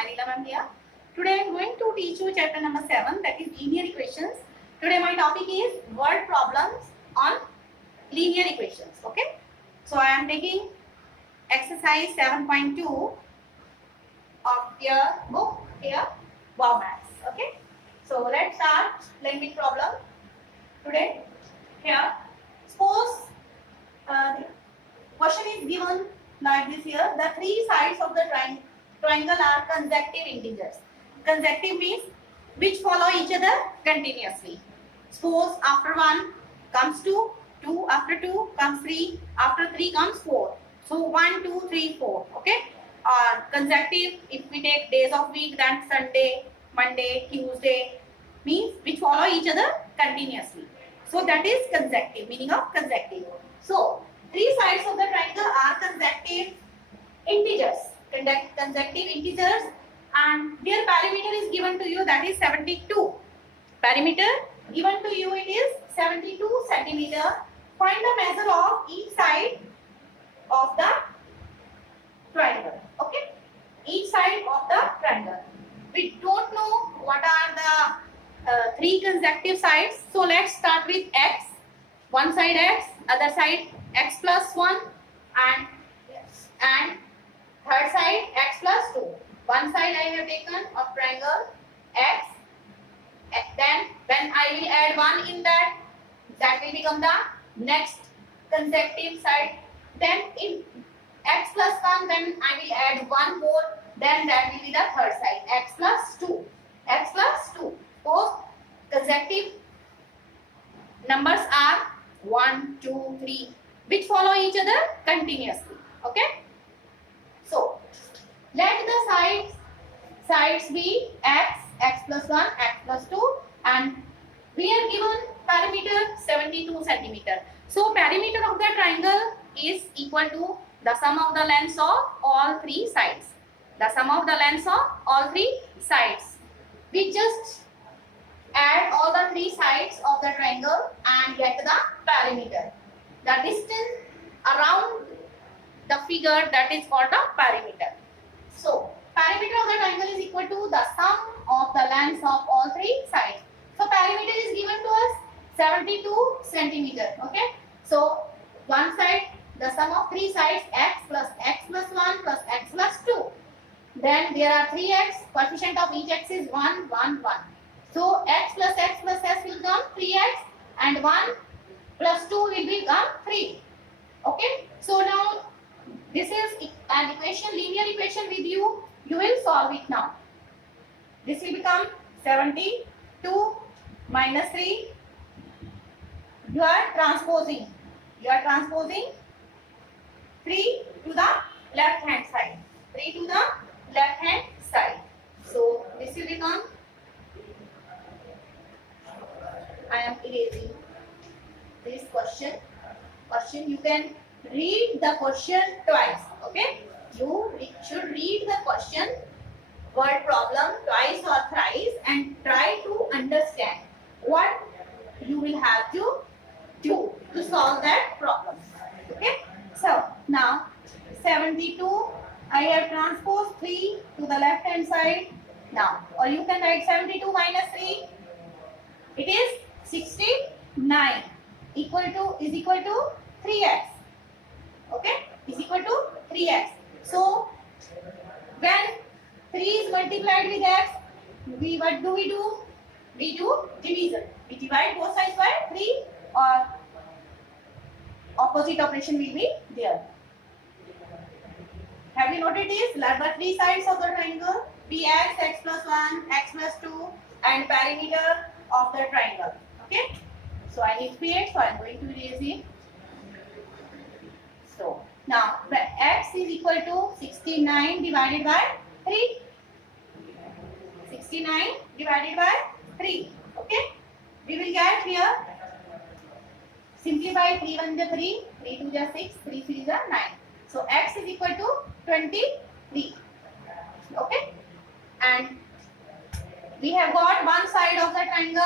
I Leela ma'am here. Today I am going to teach you chapter number 7, that is linear equations. Today my topic is word problems on linear equations. Okay. So I am taking exercise 7.2 of your book here, Wow Maths. Okay. So let's start playing with problem today. Here, suppose the question is given like this here. The three sides of the triangle are consecutive integers. Consecutive means which follow each other continuously. Suppose after 1 comes 2, 2 after 2 comes 3, after 3 comes 4. So 1, 2, 3, 4. Okay. Or consecutive, if we take days of week, then Sunday, Monday, Tuesday, means which follow each other continuously. So that is consecutive, meaning of consecutive. So three sides of the triangle are consecutive integers. Consecutive integers, and their perimeter is given to you, that is 72. Perimeter given to you, it is 72 centimeter. Find the measure of each side of the triangle. Okay, each side of the triangle. We don't know what are the three consecutive sides. So let's start with x. One side x, other side x plus 1, and third side x plus 2. One side I have taken of triangle x. Then when I will add 1 in that will become the next consecutive side. Then in x plus 1, then I will add 1 more. Then that will be the third side, x plus 2. X plus 2. So consecutive numbers are 1, 2, 3, which follow each other continuously. Okay. So let the sides be x, x plus 1, x plus 2, and we are given perimeter 72 centimeter. So perimeter of the triangle is equal to the sum of the lengths of all three sides. The sum of the lengths of all three sides. We just add all the three sides of the triangle and get the perimeter. The distance around the figure, that is called the perimeter. So perimeter of the triangle is equal to the sum of the lengths of all three sides. So perimeter is given to us 72 centimeter. Okay. So one side, the sum of three sides, x plus 1 plus x plus 2. Then there are 3x, coefficient of each x is 1, 1, 1. So x plus s will become 3x, and 1 plus 2 will become 3. Okay. So now this is an equation, linear equation with you. You will solve it now. This will become 72 minus 3. You are transposing 3 to the left hand side. 3 to the left hand side. So this will become, I am erasing this question. You can read the question twice. Okay, you should read the question word problem twice or thrice and try to understand what you will have to do to solve that problem. Okay, so now 72, I have transposed 3 to the left hand side now, or you can write 72 minus 3, it is 69 is equal to 3x. Okay, is equal to 3x. So when 3 is multiplied with x, what do? We do division. We divide both sides by 3, or opposite operation will be there. Have you noted this? Let the three sides of the triangle be x, x plus 1, x plus 2, and perimeter of the triangle. Okay. So I need to create, so I am going to erase it. So now x is equal to 69 divided by 3. 69 divided by 3. Okay. We will get here, simplify 3 1 is 3, 3 2 is 6, 3 3 is 9. So x is equal to 23. Okay. And we have got one side of the triangle,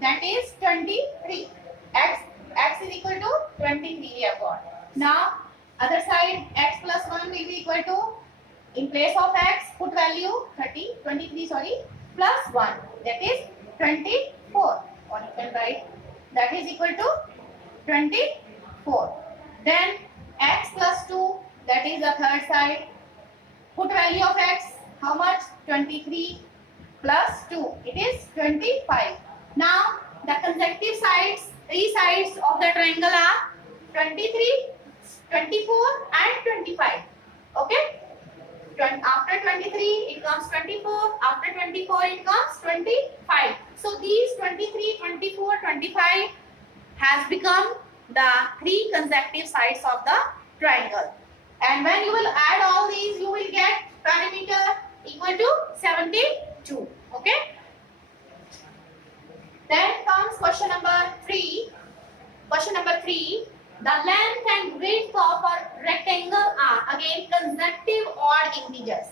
that is 23. X is equal to 23 we have got. Now other side, x plus 1 will be equal to In place of x, put value 23 sorry, plus 1, that is 24. Or you can write that is equal to 24. Then x plus 2, that is the third side. Put value of x, how much? 23 plus 2, it is 25. Now the consecutive sides, three sides of the triangle are 23, 24 and 25. Okay? After 23 it comes 24, after 24 it comes 25. So these 23, 24, 25 has become the three consecutive sides of the triangle. And when you will add all these, you will get perimeter equal to 72. Okay? Then comes question number 3. Question number 3. The length and width of a rectangle are again consecutive odd integers.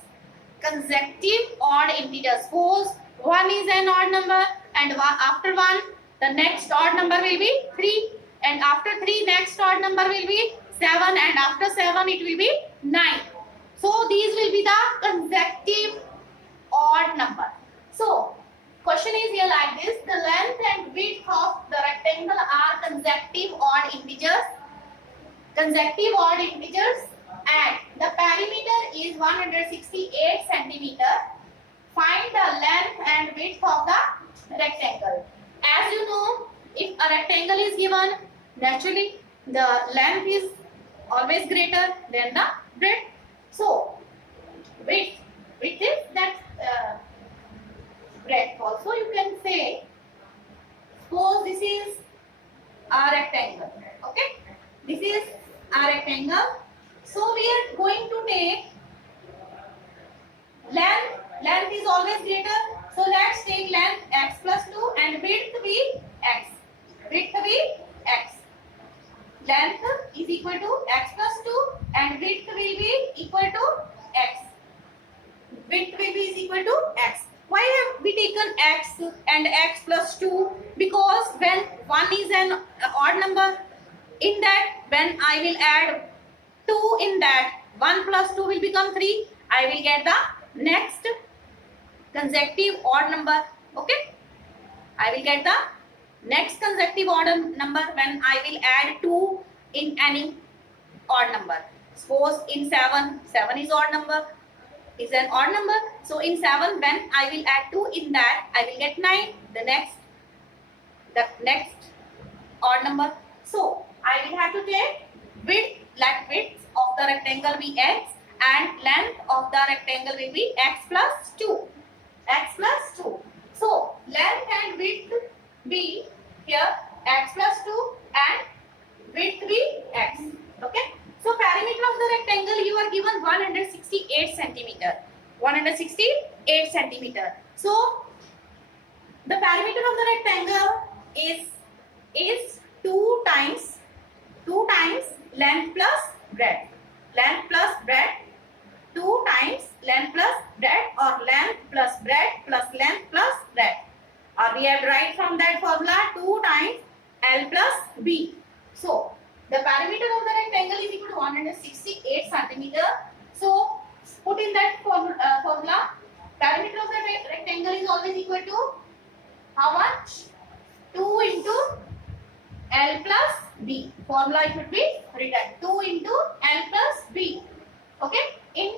Consecutive odd integers. Suppose 1 is an odd number and after 1 the next odd number will be 3, and after 3 next odd number will be 7, and after 7 it will be 9. So these will be the consecutive odd number. So question is here like this: the length and width of the rectangle are consecutive odd integers. Consecutive odd integers, and the perimeter is 168 centimeter. Find the length and width of the rectangle. As you know, if a rectangle is given, naturally the length is always greater than the breadth. So width is that breadth also you can say. Suppose this is a rectangle. Okay, this is a rectangle. So we are going to take length. Length is always greater. So let's take length x plus 2 and width be x. Width be x. Length is equal to x plus 2 and width will be equal to x. Width will be equal to x. Why have we taken x and x plus 2? Because when 1 is an odd number, in that when I will add 2 in that, 1 plus 2 will become 3. I will get the next consecutive odd number. Okay, I will get the next consecutive odd number when I will add 2 in any odd number. Suppose in 7 is odd number, is an odd number. So in 7 when I will add 2 in that, I will get 9, the next odd number. So I will have to take width, let width of the rectangle be x and length of the rectangle will be x plus 2. X plus 2. So length and width be here x plus 2 and width be x. Okay. So perimeter of the rectangle you are given 168 centimeter. 168 centimeter. So the perimeter of the rectangle is 2 times length plus breadth. Length plus breadth. 2 times length plus breadth, or length plus breadth plus length plus breadth. Or we have to write from that formula 2 times L plus B. So the perimeter of the rectangle is equal to 168 centimeter. So put in that formula. Perimeter of the rectangle is always equal to how much? 2 into L plus B. Formula should be written 2 into L plus B. Okay. In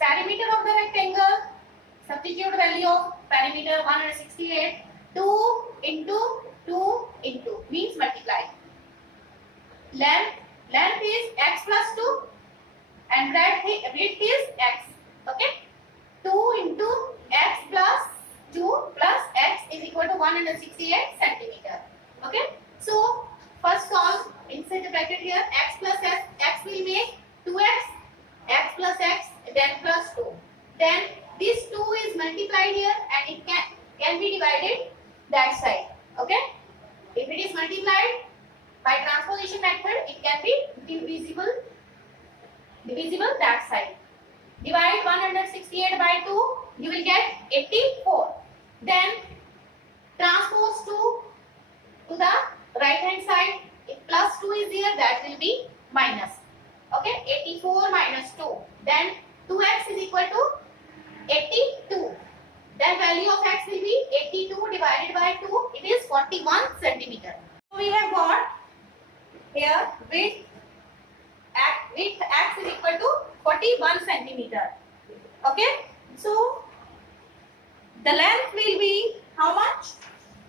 perimeter of the rectangle, substitute value of perimeter 168. 2 into 2 into means multiply. Length is x plus 2 and width is x. Okay. 2 into x plus 2 plus x is equal to 168 centimeter. Okay. So first solve inside the bracket here. X plus x will make 2x. X plus x, then plus 2. Then this 2 is multiplied here and it can be divided that side. Okay. If it is multiplied by transposition method, it can be divisible that side. Divide 168 by 2, you will get 84. Then transpose 2 to the right hand side. If plus 2 is here, that will be minus. Okay, 84 minus 2. Then 2x is equal to 82. Then value of x will be 82 divided by 2. It is 41 centimeter. So we have got here width x is equal to 41 centimeter. Okay. So the length will be how much?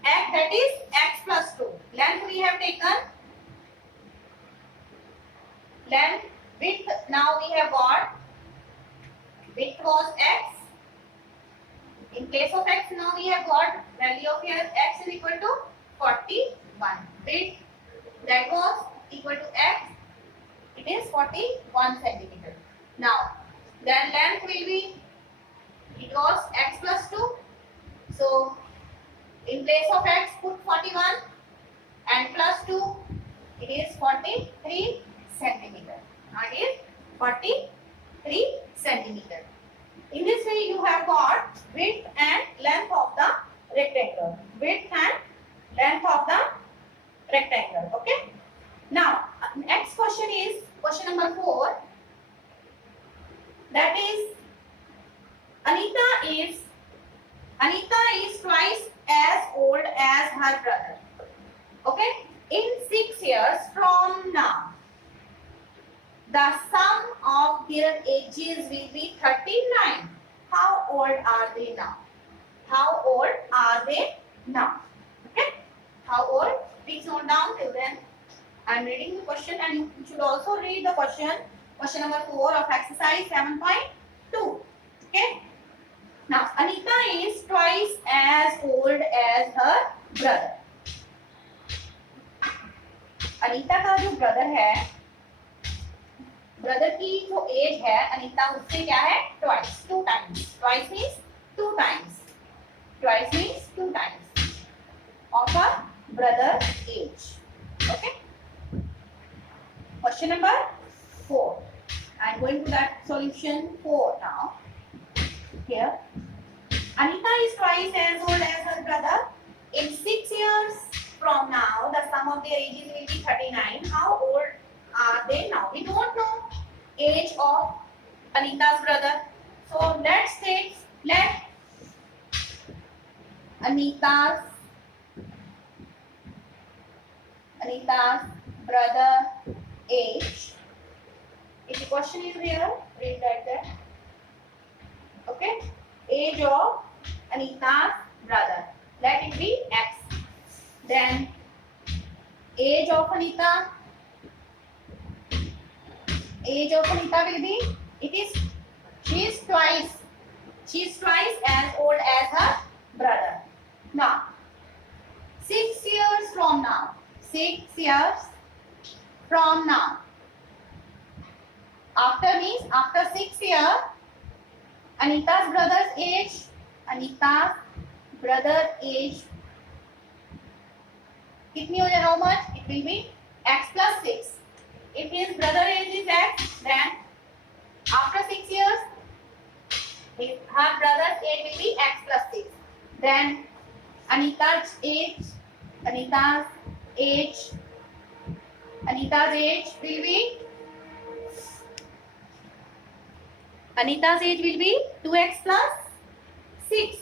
X, that is x plus 2. Length we have taken. Length, width, now we have got width was x. In place of x, now we have got value of here x is equal to 41. Width, that was equal to x. It is 41 centimeter. Now, then length will be, it was x plus 2. So, in place of x, put 41 and plus 2, it is 43 centimeter. Now it is 43 centimeter. In this way, you have got width and length of the rectangle. Width and length of the rectangle. Okay. Now, next question is question number 4. That is, Anita is twice as old as her brother. Okay. In 6 years from now, the sum of their ages will be 39. How old are they now? How old are they now? Okay. How old? Please note down till then. I am reading the question and you should also read the question. Question number 4 of exercise 7.2. Okay. Now, Anita is twice as old as her brother. Anita का जो brother है, brother की जो as है अनीता उससे क्या है? Twice, 2 times. Twice means 2 times. Twice means 2 times of a brother age. Okay. Question number 4. I am going to that solution 4 now. Here, Anita is twice as old as her brother. In 6 years from now, the sum of their ages will be 39. How old are they now? We don't know age of Anita's brother. So let's take Anita's brother age. If the question is here, read right there. Okay, age of Anita's brother. Let it be x. Then age of Anita will be, she is twice as old as her brother. Now 6 years from now, 6 years from now, after means after 6 years, Anita's brother age कितनी हो जाए? How much? It will be x plus 6. If his brother age is x, then after 6 years, her brother's age will be x plus 6. Then Anita's age will be 2x plus 6.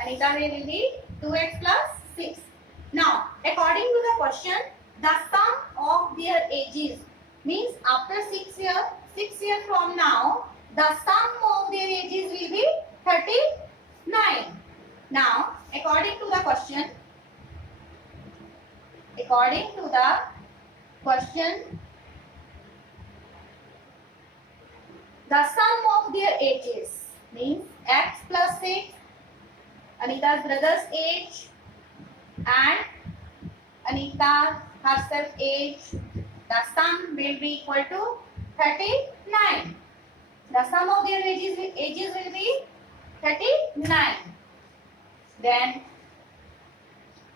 Anita's age will be 2x plus 6. Now, according to the question, the sum of their ages means after 6 years from now, the sum of their ages will be 39. Now, according to the question, the sum of their ages means x plus 6, Anita's brother's age, and Anita herself age, the sum will be equal to 39. The sum of their ages will be 39. Then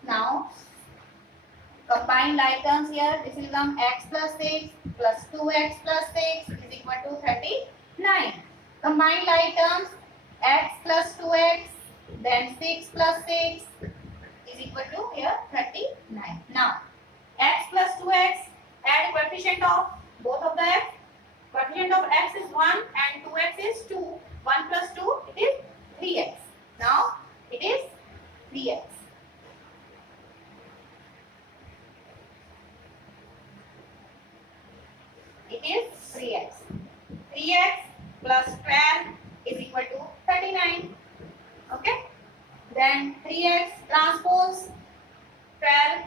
now combine like terms here. This will become x plus 6 plus 2x plus 6 is equal to 39. Combine like terms, x plus 2x, then 6 plus 6 is equal to here 39. Now x plus 2x, add coefficient of both of the x. Coefficient of x is 1 and 2x is 2. 1 plus 2, it is 3x. Now it is 3x. It is 3x. 3x plus 12 is equal to 39. Okay. Then 3x transpose 12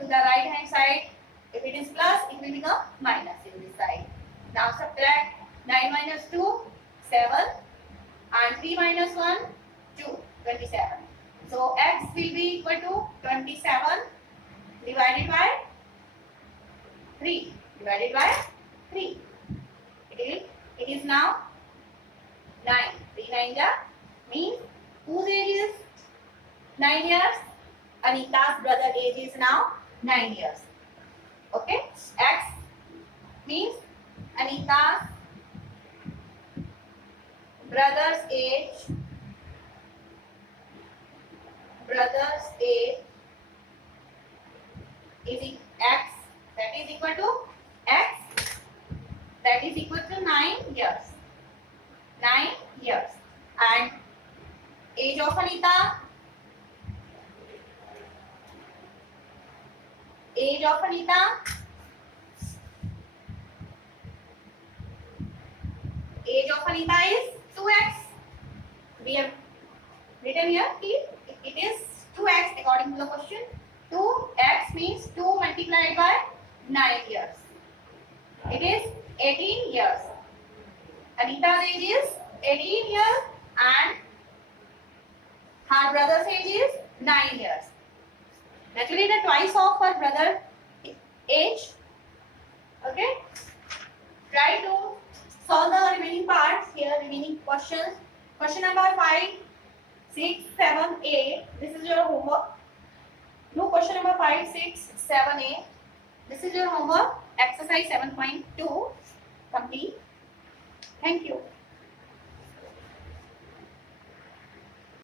to the right hand side. If it is plus, it will become minus in this side. Now subtract 9 minus 2, 7, and 3 minus 1, 2, 27. So x will be equal to 27 divided by 3. Divided by 3. It is now 9. 3 9 ja means whose age is 9 years? Anita's brother age is now 9 years. Okay. X means Anita's brother's age is x, that is equal to x, that is equal to 9 years. 9 years. And age of Anita, is 2x. We have written here it is 2x according to the question. 2x means 2 multiplied by 9 years. It is 18 years. Anita's age is 18 years and her brother's age is 9 years. Naturally, the twice of her brother age. Okay. Try to solve the remaining parts here, remaining questions. Question number 5, 6, 7, 8. This is your homework. No, question number 5, 6, 7, 8. This is your homework. Exercise 7.2 complete. Thank you.